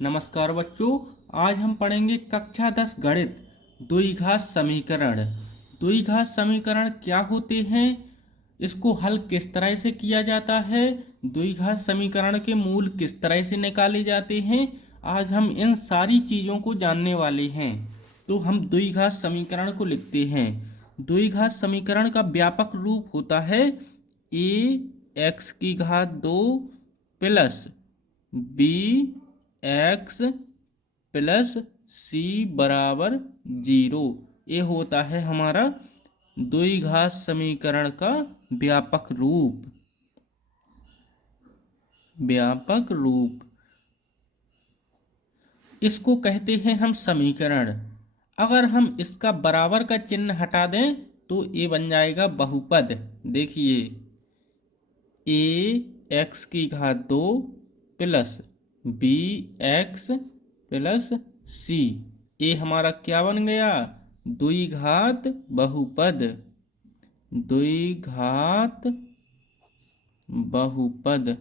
नमस्कार बच्चों, आज हम पढ़ेंगे कक्षा 10 गणित द्विघात समीकरण। द्विघात समीकरण क्या होते हैं, इसको हल किस तरह से किया जाता है, द्विघात समीकरण के मूल किस तरह से निकाले जाते हैं, आज हम इन सारी चीज़ों को जानने वाले हैं। तो हम द्विघात समीकरण को लिखते हैं। द्विघात समीकरण का व्यापक रूप होता है ax² plus B X plus C बराबर 0। ये होता है हमारा द्विघात समीकरण का व्यापक रूप। इसको कहते हैं हम समीकरण। अगर हम इसका बराबर का चिन्ह हटा दें तो ये बन जाएगा बहुपद। देखिए ax² plus B X plus C, ये हमारा क्या बन गया, द्विघात बहुपद। द्विघात बहुपद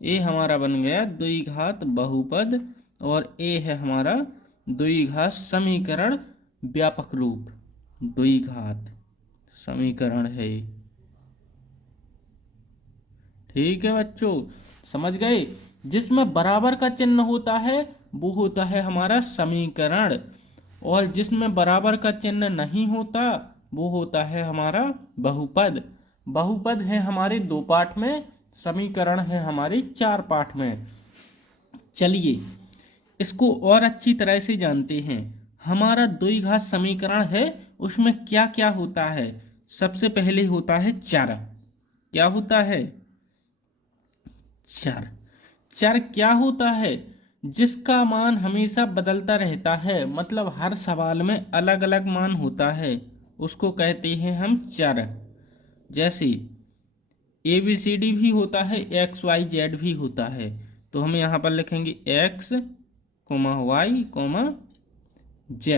ये हमारा बन गया द्विघात बहुपद, और ये है हमारा द्विघात समीकरण व्यापक रूप। द्विघात समीकरण है। ठीक है बच्चों, समझ गए। जिसमें बराबर का चिन्ह होता है वो होता है हमारा समीकरण, और जिसमें बराबर का चिन्ह नहीं होता वो होता है हमारा बहुपद। बहुपद है हमारे 2 पार्ट में, समीकरण है हमारे 4 पार्ट में। चलिए इसको और अच्छी तरह से जानते हैं। हमारा द्विघात समीकरण है, उसमें क्या क्या होता है। सबसे पहले होता है चर। क्या होता है, चर। चर क्या होता है, जिसका मान हमेशा बदलता रहता है, मतलब हर सवाल में अलग अलग मान होता है, उसको कहते हैं हम चर। जैसे ABCD भी होता है, XYZ भी होता है। तो हम यहाँ पर लिखेंगे X, Y, Z,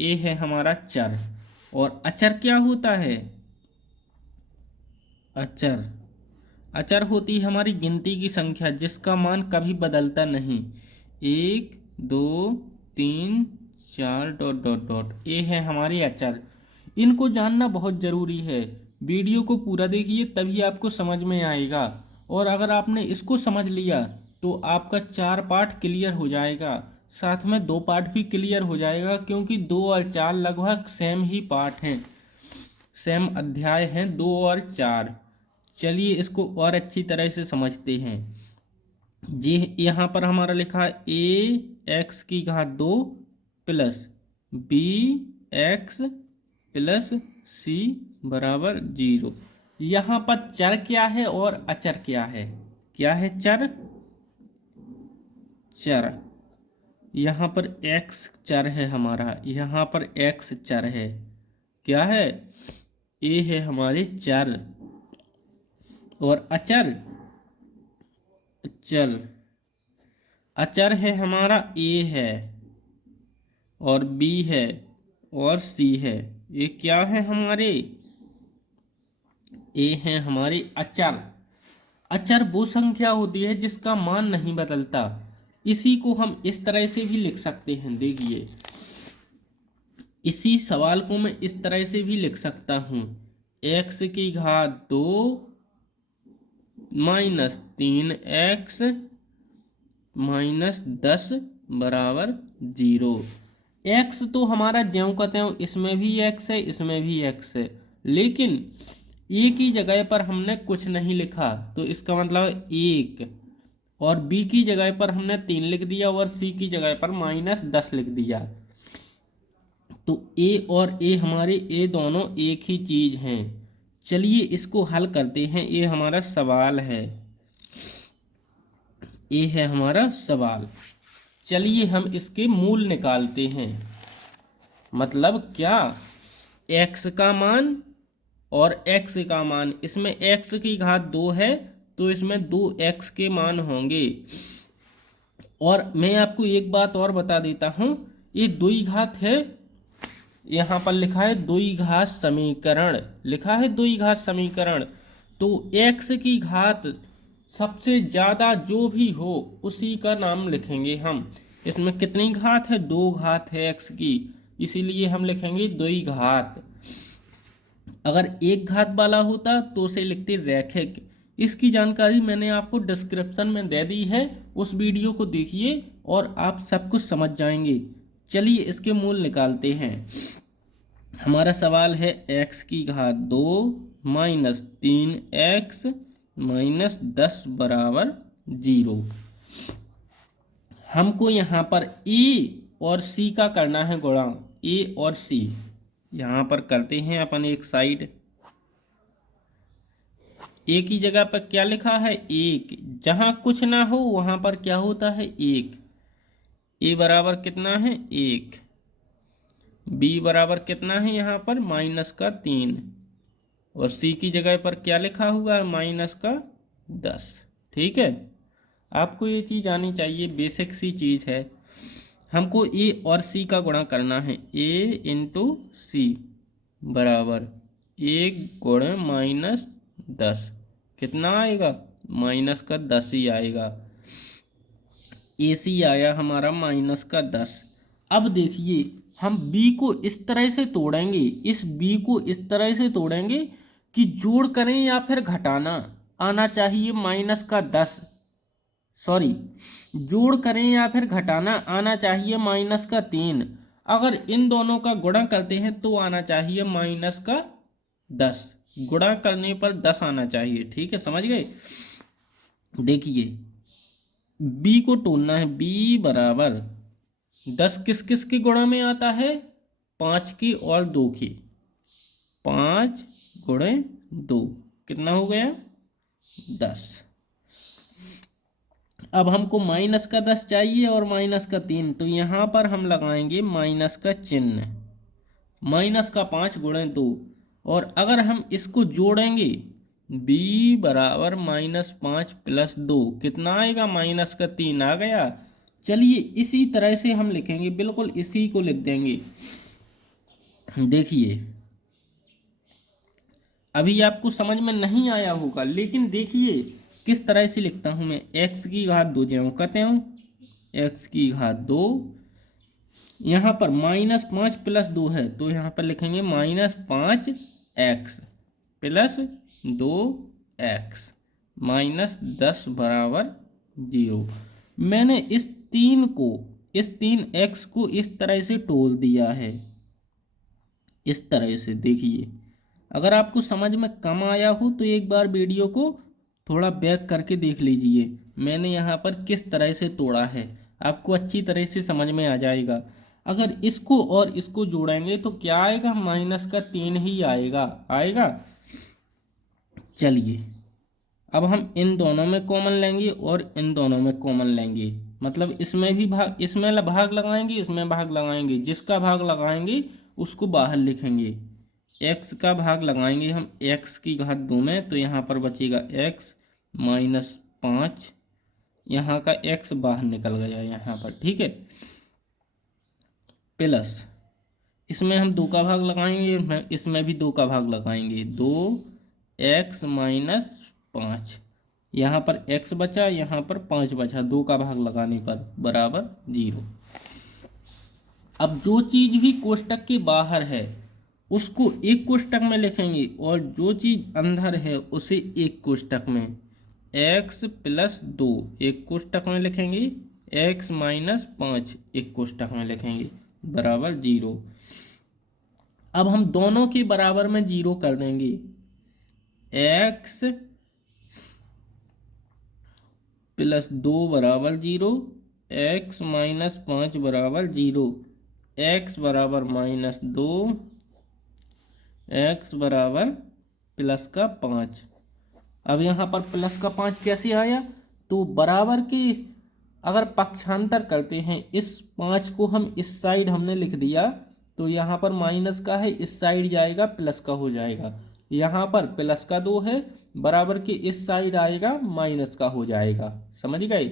ये है हमारा चर। और अचर क्या होता है, अचर। अचर होती है हमारी गिनती की संख्या, जिसका मान कभी बदलता नहीं। 1 2 3 4 ... ये है हमारी अचर। इनको जानना बहुत ज़रूरी है। वीडियो को पूरा देखिए तभी आपको समझ में आएगा, और अगर आपने इसको समझ लिया तो आपका 4 पार्ट क्लियर हो जाएगा, साथ में 2 पार्ट भी क्लियर हो जाएगा, क्योंकि 2 और 4 लगभग सेम ही पार्ट हैं, सेम अध्याय हैं 2 और 4। चलिए इसको और अच्छी तरह से समझते हैं। जी यहाँ पर हमारा लिखा है ax² plus B X plus C बराबर 0। यहाँ पर चर क्या है और अचर क्या है। क्या है चर, चर। यहाँ पर x चर है हमारा, यहाँ पर x चर है। क्या है, ये है हमारे चर। और अचर, चल। अचर है हमारा a है और b है और c है। ये क्या है हमारे, ये है हमारे अचर। अचर वो संख्या होती है जिसका मान नहीं बदलता। इसी को हम इस तरह से भी लिख सकते हैं। देखिए इसी सवाल को मैं इस तरह से भी लिख सकता हूँ, x² माइनस 3x माइनस 10 बराबर 0। x तो हमारा ज्यों का त्यों, इसमें भी x है, इसमें भी x है, लेकिन a की जगह पर हमने कुछ नहीं लिखा, तो इसका मतलब 1, और b की जगह पर हमने 3 लिख दिया, और c की जगह पर माइनस 10 लिख दिया। तो a और a हमारे, ये दोनों एक ही चीज़ हैं। चलिए इसको हल करते हैं। ये हमारा सवाल है, ये है हमारा सवाल। चलिए हम इसके मूल निकालते हैं। मतलब क्या, x का मान और x का मान, इसमें x² 2 है तो इसमें 2x के मान होंगे। और मैं आपको एक बात और बता देता हूँ, ये द्विघात है, यहाँ पर लिखा है द्विघात समीकरण, लिखा है द्विघात समीकरण। तो x की घात सबसे ज़्यादा जो भी हो उसी का नाम लिखेंगे हम। इसमें कितनी घात है, 2 घात है x की, इसीलिए हम लिखेंगे 2 घात। अगर 1 घात वाला होता तो उसे लिखते रैखिक। इसकी जानकारी मैंने आपको डिस्क्रिप्शन में दे दी है, उस वीडियो को देखिए और आप सब कुछ समझ जाएंगे। चलिए इसके मूल निकालते हैं। हमारा सवाल है x की घात 2 माइनस 3x माइनस 10 बराबर 0। हमको यहाँ पर a और c का करना है गुणा। a और c यहाँ पर करते हैं अपन एक साइड। a की जगह पर क्या लिखा है, 1। जहाँ कुछ ना हो वहाँ पर क्या होता है, 1। a बराबर कितना है, 1। b बराबर कितना है यहाँ पर, माइनस का 3। और c की जगह पर क्या लिखा हुआ है, माइनस का 10। ठीक है, आपको ये चीज़ आनी चाहिए, बेसिक सी चीज़ है। हमको a और c का गुणा करना है। a इंटू सी बराबर 1 गुणे माइनस 10, कितना आएगा, माइनस का 10 ही आएगा। AC आया हमारा माइनस का 10। अब देखिए हम B को इस तरह से तोड़ेंगे, इस B को इस तरह से तोड़ेंगे कि जोड़ करें या फिर घटाना आना चाहिए माइनस का 10, सॉरी, जोड़ करें या फिर घटाना आना चाहिए माइनस का 3। अगर इन दोनों का गुणा करते हैं तो आना चाहिए माइनस का 10। गुणा करने पर 10 आना चाहिए। ठीक है, समझ गए। देखिए b को तोड़ना है। b बराबर 10 किस किस के गुणा में आता है, 5 के और 2 के। 5 गुणे 2 कितना हो गया, 10। अब हमको माइनस का 10 चाहिए और माइनस का 3, तो यहाँ पर हम लगाएंगे माइनस का चिन्ह। माइनस का 5 गुणे 2, और अगर हम इसको जोड़ेंगे b बराबर माइनस 5 प्लस 2 कितना आएगा, माइनस का 3 आ गया। चलिए इसी तरह से हम लिखेंगे, बिल्कुल इसी को लिख देंगे। देखिए अभी आपको समझ में नहीं आया होगा, लेकिन देखिए किस तरह से लिखता हूं मैं। x की घात 2 ज्यों कहते हूँ, x की घात 2, यहाँ पर माइनस 5 प्लस 2 है तो यहाँ पर लिखेंगे minus 5x plus 2x minus 10 बराबर 0। मैंने इस 3x को इस तरह से तोड़ दिया है, इस तरह से। देखिए अगर आपको समझ में कम आया हो तो एक बार वीडियो को थोड़ा बैक करके देख लीजिए, मैंने यहाँ पर किस तरह से तोड़ा है, आपको अच्छी तरह से समझ में आ जाएगा। अगर इसको और इसको जोड़ेंगे तो क्या आएगा, माइनस का 3 ही आएगा। चलिए अब हम इन दोनों में कॉमन लेंगे और इन दोनों में कॉमन लेंगे, मतलब इसमें भी भाग, इसमें भाग लगाएंगे, इसमें भाग लगाएंगे। जिसका भाग लगाएंगे उसको बाहर लिखेंगे। x का भाग लगाएंगे हम x की घात 2 में, तो यहाँ पर बचेगा x माइनस 5, यहाँ का x बाहर निकल गया यहाँ पर। ठीक है, प्लस इसमें हम 2 का भाग लगाएंगे, इसमें भी 2 का भाग लगाएंगे, 2x माइनस 5, यहाँ पर x बचा, यहाँ पर 5 बचा, 2 का भाग लगाने पर बराबर 0। अब जो चीज़ भी कोष्टक के बाहर है उसको एक कोष्टक में लिखेंगे और जो चीज़ अंदर है उसे एक कोष्टक में। x प्लस 2 एक कोष्टक में लिखेंगे, x माइनस 5 एक कोष्टक में लिखेंगे, बराबर 0। अब हम दोनों के बराबर में 0 कर देंगे। x प्लस 2 बराबर 0, x माइनस 5 बराबर 0, x बराबर माइनस 2, x बराबर प्लस का 5। अब यहाँ पर प्लस का 5 कैसे आया, तो बराबर के अगर पक्षांतर करते हैं, इस 5 को हम इस साइड हमने लिख दिया तो यहाँ पर माइनस का है, इस साइड जाएगा प्लस का हो जाएगा। यहाँ पर प्लस का 2 है, बराबर के इस साइड आएगा माइनस का हो जाएगा। समझ गए।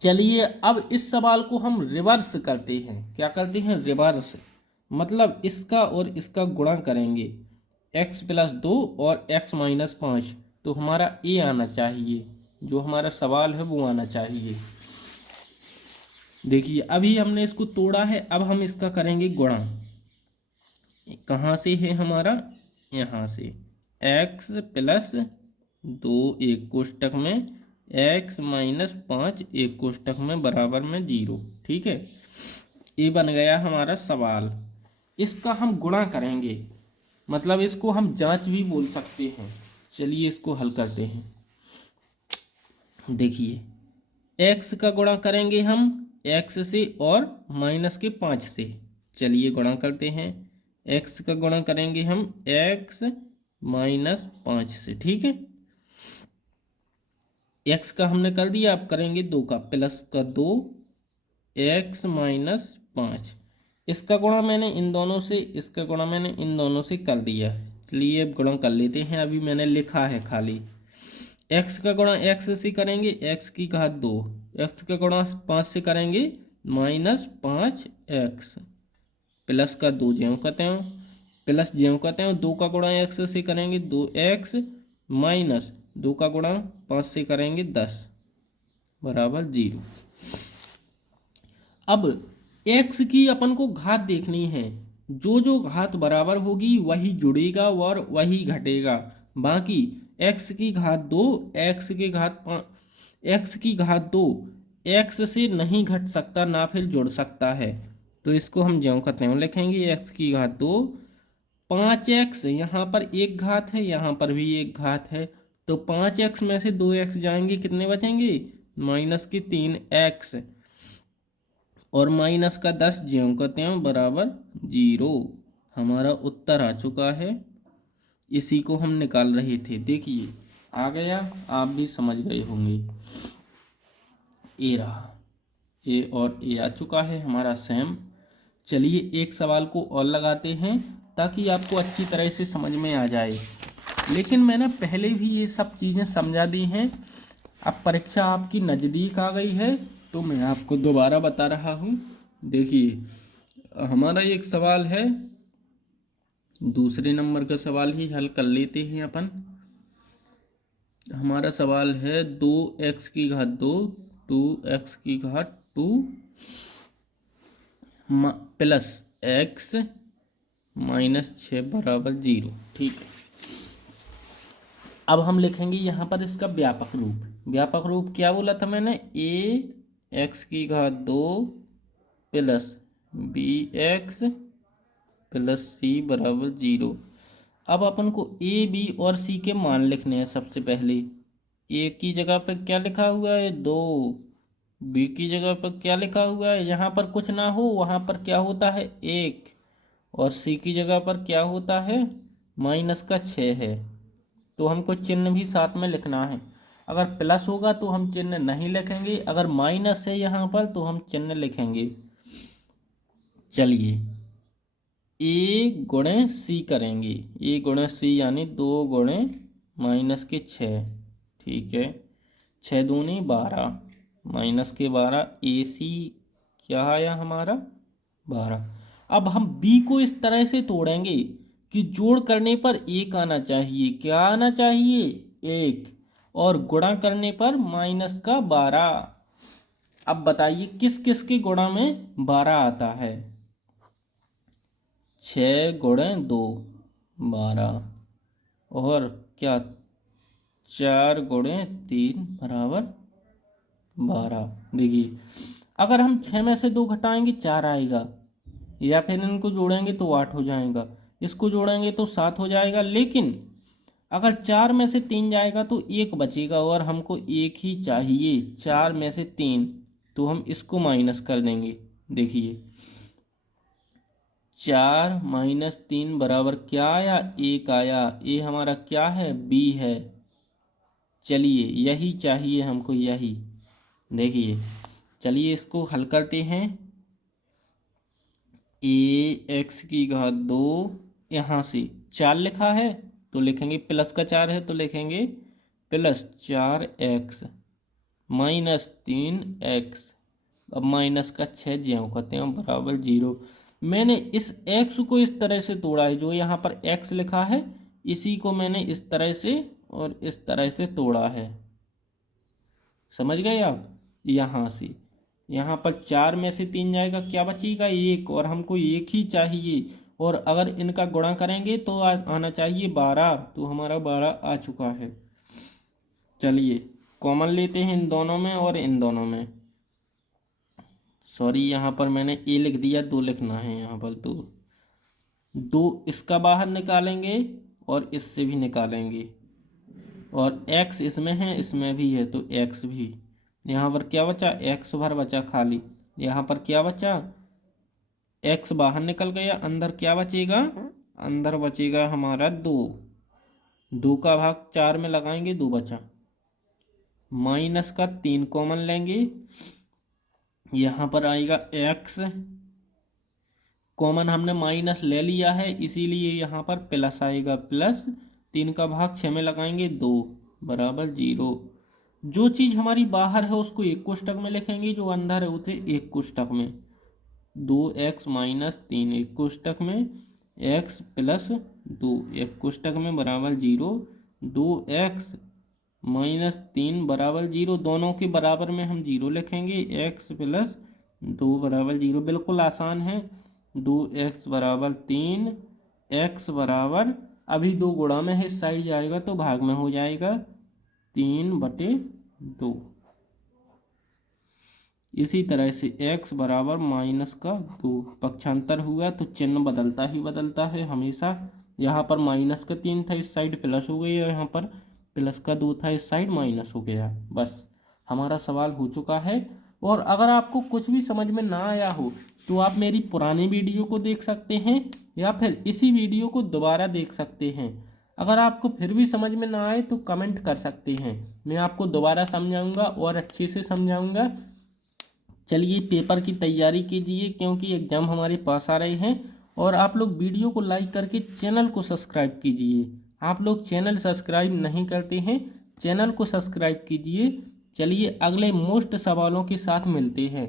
चलिए अब इस सवाल को हम रिवर्स करते हैं। क्या करते हैं, रिवर्स, मतलब इसका और इसका गुणा करेंगे, x प्लस 2 और x माइनस 5। तो हमारा ए आना चाहिए, जो हमारा सवाल है वो आना चाहिए। देखिए अभी हमने इसको तोड़ा है, अब हम इसका करेंगे गुणा। कहाँ से है हमारा, यहाँ से, x प्लस 2 एक कोष्टक में, x माइनस 5 एक कोष्टक में बराबर में 0। ठीक है, ये बन गया हमारा सवाल। इसका हम गुणा करेंगे, मतलब इसको हम जांच भी बोल सकते हैं। चलिए इसको हल करते हैं। देखिए x का गुणा करेंगे हम x से और माइनस के 5 से। चलिए गुणा करते हैं। x का गुणा करेंगे हम x माइनस 5 से। ठीक है, x का हमने कर दिया, अब करेंगे 2 का, प्लस का 2 x माइनस 5। इसका गुणा मैंने इन दोनों से, इसका गुणा मैंने इन दोनों से कर दिया। चलिए अब गुणा कर लेते हैं, अभी मैंने लिखा है खाली। x का गुणा x से करेंगे x की घात 2, x का गुणा 5 से करेंगे माइनस 5x, प्लस का 2 ज्यों का त्यों, प्लस ज्यों का त्यों 2 का गुणा x से करेंगे 2x माइनस 2 का गुणा 5 से करेंगे 10 बराबर 0। अब x की अपन को घात देखनी है, जो जो घात बराबर होगी वही जुड़ेगा और वही घटेगा। बाकी x की घात 2 x की घात 5, x की घात 2 x से नहीं घट सकता ना फिर जुड़ सकता है, तो इसको हम ज्यों का त्यों लिखेंगे। x की घात 2 5x, यहाँ पर एक घात है, यहाँ पर भी एक घात है, तो 5x में से 2x जाएंगे, कितने बचेंगे, माइनस के 3x, और माइनस का 10 ज्यों का त्यों बराबर 0। हमारा उत्तर आ चुका है, इसी को हम निकाल रहे थे। देखिए आ गया, आप भी समझ गए होंगे। ए रहा, ए और ए आ चुका है हमारा सेम। चलिए एक सवाल को और लगाते हैं ताकि आपको अच्छी तरह से समझ में आ जाए। लेकिन मैंने पहले भी ये सब चीज़ें समझा दी हैं। अब परीक्षा आपकी नज़दीक आ गई है तो मैं आपको दोबारा बता रहा हूँ। देखिए हमारा एक सवाल है, दूसरे नंबर का सवाल ही हल कर लेते हैं अपन। हमारा सवाल है 2x की घात 2 2x की घात 2 प्लस x माइनस 6 बराबर 0। ठीक है, अब हम लिखेंगे यहाँ पर इसका व्यापक रूप। व्यापक रूप क्या बोला था मैंने, a x की घात 2 प्लस bx प्लस c बराबर 0। अब अपन को a b और c के मान लिखने हैं। सबसे पहले a की जगह पर क्या लिखा हुआ है 2, b की जगह पर क्या लिखा हुआ है, यहाँ पर कुछ ना हो वहाँ पर क्या होता है 1, और c की जगह पर क्या होता है माइनस का 6 है, तो हमको चिन्ह भी साथ में लिखना है। अगर प्लस होगा तो हम चिन्ह नहीं लिखेंगे, अगर माइनस है यहाँ पर तो हम चिन्ह लिखेंगे। चलिए a गुणे c करेंगे, a गुणे c यानी 2 गुणे माइनस के 6। ठीक है, 6 दूनी 12 माइनस के 12, ac क्या आया हमारा 12। अब हम b को इस तरह से तोड़ेंगे कि जोड़ करने पर 1 आना चाहिए, क्या आना चाहिए 1, और गुणा करने पर माइनस का 12। अब बताइए किस किस के गुणा में 12 आता है, 6 गुणे 2 12, और क्या 4 गुणे 3 बराबर 12। देखिए अगर हम 6 में से 2 घटाएंगे 4 आएगा, या फिर इनको जोड़ेंगे तो 8 हो जाएगा, इसको जोड़ेंगे तो 7 हो जाएगा। लेकिन अगर 4 में से 3 जाएगा तो 1 बचेगा, और हमको 1 ही चाहिए 4 में से 3, तो हम इसको माइनस कर देंगे। देखिए 4 माइनस 3 बराबर क्या आया 1 आया, ये हमारा क्या है b है। चलिए यही चाहिए हमको, यही। देखिए चलिए इसको हल करते हैं। x की घात 2, यहाँ से 4 लिखा है तो लिखेंगे प्लस का 4 है तो लिखेंगे प्लस 4x माइनस 3x, अब माइनस का 6 ज्यों का त्यों बराबर 0। मैंने इस x को इस तरह से तोड़ा है, जो यहाँ पर x लिखा है इसी को मैंने इस तरह से और इस तरह से तोड़ा है। समझ गए आप? यहाँ से यहाँ पर 4 में से 3 जाएगा, क्या बचेगा? 1, और हमको 1 ही चाहिए। और अगर इनका गुणा करेंगे तो आना चाहिए 12, तो हमारा 12 आ चुका है। चलिए कॉमन लेते हैं इन दोनों में और इन दोनों में। सॉरी, यहाँ पर मैंने ए लिख दिया, 2 लिखना है यहाँ पर। 2 इसका बाहर निकालेंगे और इससे भी निकालेंगे, और x इसमें है, इसमें भी है, तो x भी। यहाँ पर क्या बचा? x भर बचा खाली। यहाँ पर क्या बचा? x बाहर निकल गया, अंदर क्या बचेगा? अंदर बचेगा हमारा 2। 2 का भाग 4 में लगाएंगे, 2 बचा। माइनस का 3 कॉमन लेंगे, यहाँ पर आएगा x। कॉमन हमने माइनस ले लिया है, इसीलिए यहाँ पर प्लस आएगा, प्लस 3 का भाग 6 में लगाएंगे, 2 बराबर 0। जो चीज़ हमारी बाहर है उसको एक कोष्टक में लिखेंगे, जो अंदर है उसे एक कोष्टक में। 2x माइनस 3 एक कोष्टक में, x प्लस 2 एक कोष्टक में बराबर 0। 2x माइनस 3 बराबर 0, दोनों के बराबर में हम 0 लिखेंगे, x प्लस 2 बराबर 0। बिल्कुल आसान है। 2x बराबर 3, x बराबर, अभी 2 गुणा में है, इस साइड जाएगा तो भाग में हो जाएगा, 3/2। इसी तरह से x बराबर माइनस का 2, पक्षांतर हुआ तो चिन्ह बदलता ही बदलता है हमेशा। यहाँ पर माइनस का 3 था, इस साइड प्लस हो गया, यहाँ पर प्लस का 2 था, इस साइड माइनस हो गया। बस हमारा सवाल हो चुका है। और अगर आपको कुछ भी समझ में ना आया हो तो आप मेरी पुरानी वीडियो को देख सकते हैं, या फिर इसी वीडियो को दोबारा देख सकते हैं। अगर आपको फिर भी समझ में ना आए तो कमेंट कर सकते हैं, मैं आपको दोबारा समझाऊंगा और अच्छे से समझाऊंगा। चलिए पेपर की तैयारी कीजिए, क्योंकि एग्ज़ाम हमारे पास आ रहे हैं। और आप लोग वीडियो को लाइक करके चैनल को सब्सक्राइब कीजिए। आप लोग चैनल सब्सक्राइब नहीं करते हैं, चैनल को सब्सक्राइब कीजिए। चलिए अगले मोस्ट सवालों के साथ मिलते हैं।